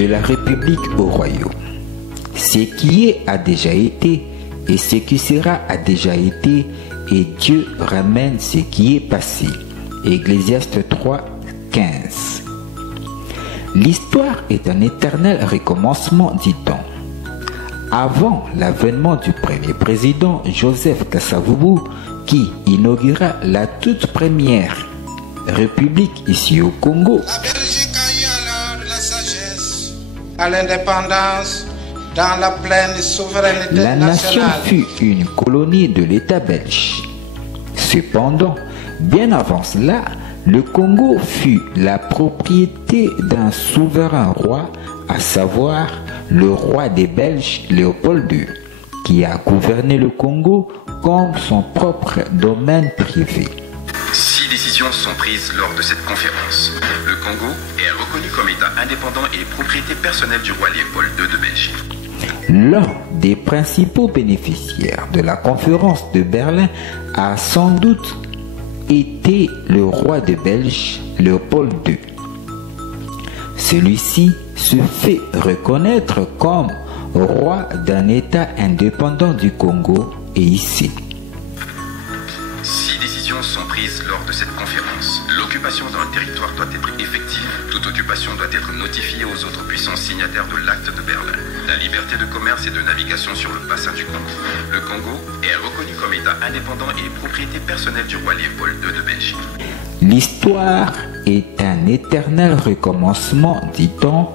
de la République au royaume. Ce qui est a déjà été, et ce qui sera a déjà été, et Dieu ramène ce qui est passé. Ecclésiaste 3, 15. L'histoire est un éternel recommencement, dit-on. Avant l'avènement du premier président Joseph Kasavubu, qui inaugura la toute première république ici au Congo, la Belgique a eu alors la sagesse à l'indépendance dans la pleine souveraineté la nation nationale. fut une colonie de l'État belge. Cependant, bien avant cela, le Congo fut la propriété d'un souverain roi, à savoir le roi des Belges Léopold II, qui a gouverné le Congo comme son propre domaine privé. 6 décisions sont prises lors de cette conférence. Le Congo est reconnu comme État indépendant et propriété personnelle du roi Léopold II de Belgique. L'un des principaux bénéficiaires de la conférence de Berlin a sans doute été le roi de Belge Léopold II. Celui-ci se fait reconnaître comme roi d'un État indépendant du Congo et ici. 6 décisions sont prises lors de cette conférence. L'occupation d'un territoire doit être effective. Toute occupation doit être notifiée aux autres puissances signataires de l'acte de Berlin. La liberté de commerce et de navigation sur le bassin du Congo. Le Congo est reconnu comme État indépendant et propriété personnelle du roi Léopold II de Belgique. L'histoire est un éternel recommencement, dit-on.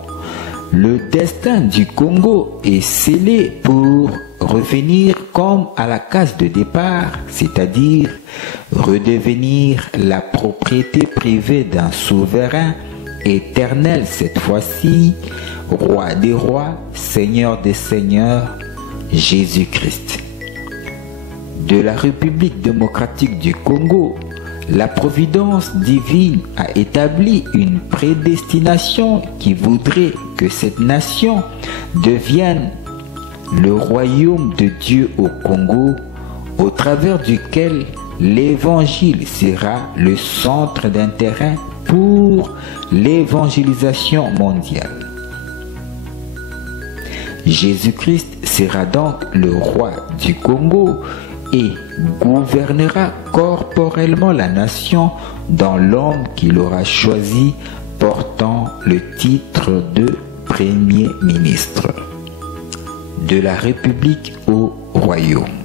Le destin du Congo est scellé pour revenir comme à la case de départ, c'est-à-dire redevenir la propriété privée d'un souverain éternel cette fois-ci, roi des rois, seigneur des seigneurs, Jésus-Christ. De la République démocratique du Congo, la providence divine a établi une prédestination qui voudrait que cette nation devienne le royaume de Dieu au Congo, au travers duquel l'évangile sera le centre d'intérêt pour l'évangélisation mondiale. Jésus-Christ sera donc le roi du Congo et gouvernera corporellement la nation dans l'homme qu'il aura choisi portant le titre de Premier ministre. De la République au royaume.